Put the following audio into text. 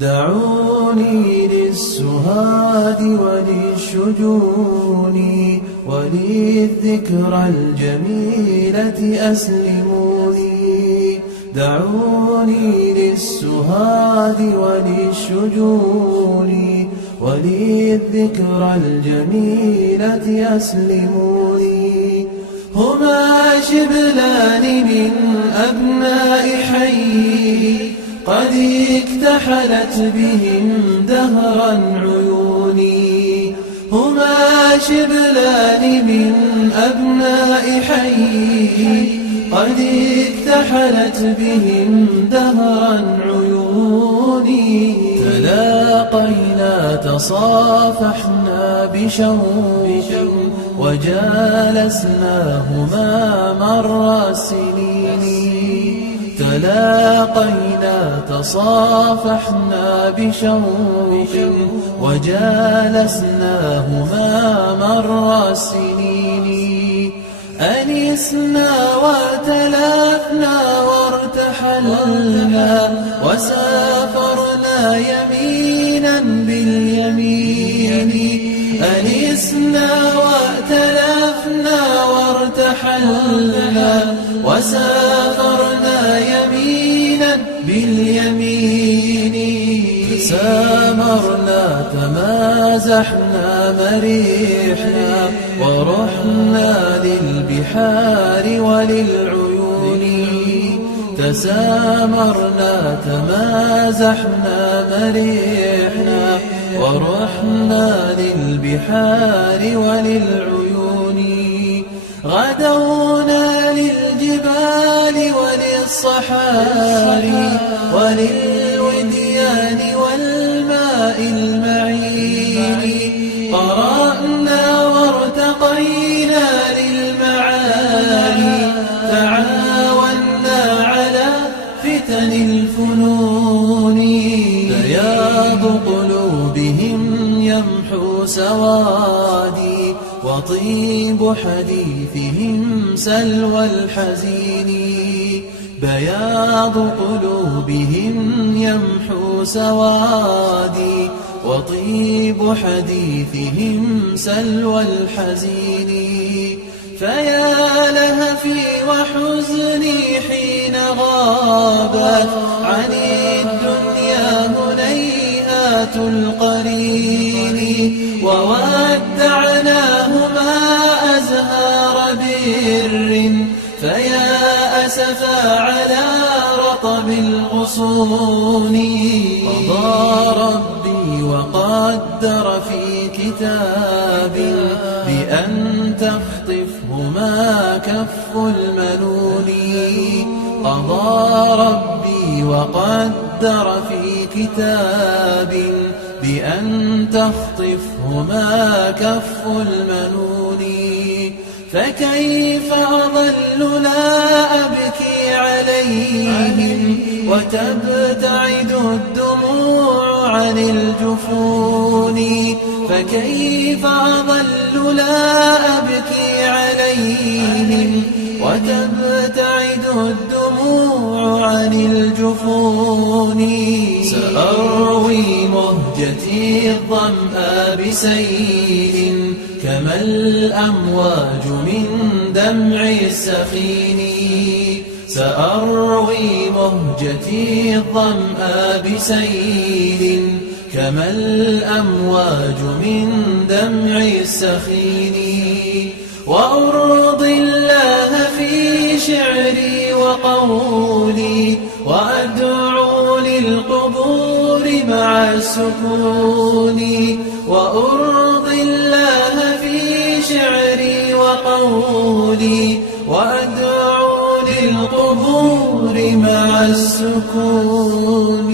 دعوني للسهاد وللشجون وللذكرى الجميلة أسلموني. دعوني للسهاد وللشجون وللذكرى الجميلة أسلموني. هما شبلان من أبناء حي قد اكتحلت بهم دهرا عيوني. هما شبلان من أبناء حي قد اكتحلت بهم دهرا عيوني. تلاقينا تصافحنا بشوق وجالسناهما مر السنين. تلاقينا تصافحنا بشوق وجالسناهما مر السنين. أنسنا وتلافنا وارتحلنا وسافرنا يمينا باليمين. أنسنا وتلافنا وارتحلنا وسافرنا يمينا باليمين. سامرنا تمازحنا مرحنا ورحنا للبحار وللعيون. تسامرنا تمازحنا مرحنا ورحنا للبحار وللعيون. غدونا للجبال وللصحاري وللوديان والماء المعين. قرأنا وارتقينا للمعالي. تعاوننا على فتن الفنون. بياض قلوبهم يمحو سوادي وطيب حديثهم سلوى الحزين. بياض قلوبهم يمحو سوادي وطيب حديثهم سلوى الحزين. فيا لهفي وحزني حين غابت عن الدنيا هنيهات القرين. وودعناهما أزهار بر فيا أسفا على رطب الغصون. قضى ربي وقدر في كتاب بأن تخطفهما كف المنون. قضى ربي وقدر في كتاب بأن تخطفهما كف المنون. فكيف أظل لا أبكي عليهم وتبتعد الدموع عن الجفون. فكيف أظل لا أبكي عليهم وتبتعد الدموع عن الجفون. سأروي مهجتي الظمأ بسيل كما الأمواج من دمع السخين. سأروي مهجتي الظمأ بسيل كما الأمواج من دمع السخين. وأرضي الله في شعري وقولي وأدعو للقبور مع السكون. وأرضي الله في شعري وقولي وأدعو للقبور مع السكون.